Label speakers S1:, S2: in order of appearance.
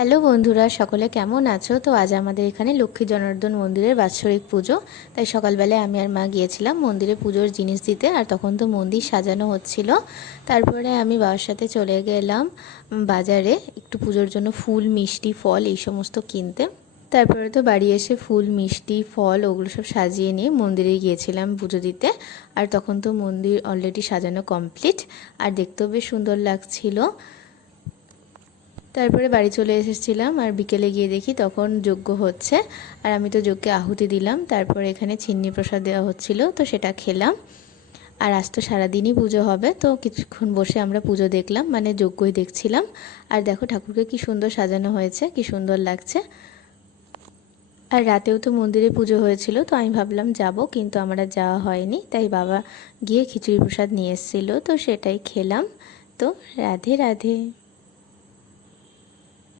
S1: Hello বন্ধুরা, সকলে কেমন আছো? তো আজ আমাদের এখানে লক্ষ্মী জনার্দন মন্দিরের বাৎসরিক পুজো। তাই সকালবেলায় আমি আর মা গিয়েছিলাম মন্দিরে পুজোর জিনিস দিতে, আর তখন তো মন্দির সাজানো হচ্ছিল। তারপরে আমি বাবার সাথে চলে গেলাম বাজারে একটু পুজোর জন্য ফুল, মিষ্টি, ফল এই সমস্ত কিনতে। তারপরে তো বাড়ি এসে ফুল, মিষ্টি, ফল ওগুলো সব সাজিয়ে নিয়ে মন্দিরে গিয়েছিলাম পুজো দিতে। আর তখন তো মন্দির অলরেডি সাজানো কমপ্লিট আর দেখতেও বেশ সুন্দর লাগছিল। তারপরে বাড়ি চলে এসেছিলাম আর বিকেলে গিয়ে দেখি তখন যজ্ঞ হচ্ছে। আর আমি তো যজ্ঞে আহুতি দিলাম, তারপরে এখানে ছিন্নি প্রসাদ দেওয়া হচ্ছিল, তো সেটা খেলাম। আর আজ তো সারাদিনই পুজো হবে, তো কিছুক্ষণ বসে আমরা পুজো দেখলাম মানে যজ্ঞই দেখছিলাম। আর দেখো ঠাকুরকে কি সুন্দর সাজানো হয়েছে, কি সুন্দর লাগছে। আর রাতেও তো মন্দিরে পুজো হয়েছিল, তো আমি ভাবলাম যাব, কিন্তু আমার যাওয়া হয়নি, তাই বাবা গিয়ে খিচুড়ি প্রসাদ নিয়ে এসেছিল, তো সেটাই খেলাম। তো রাধে রাধে।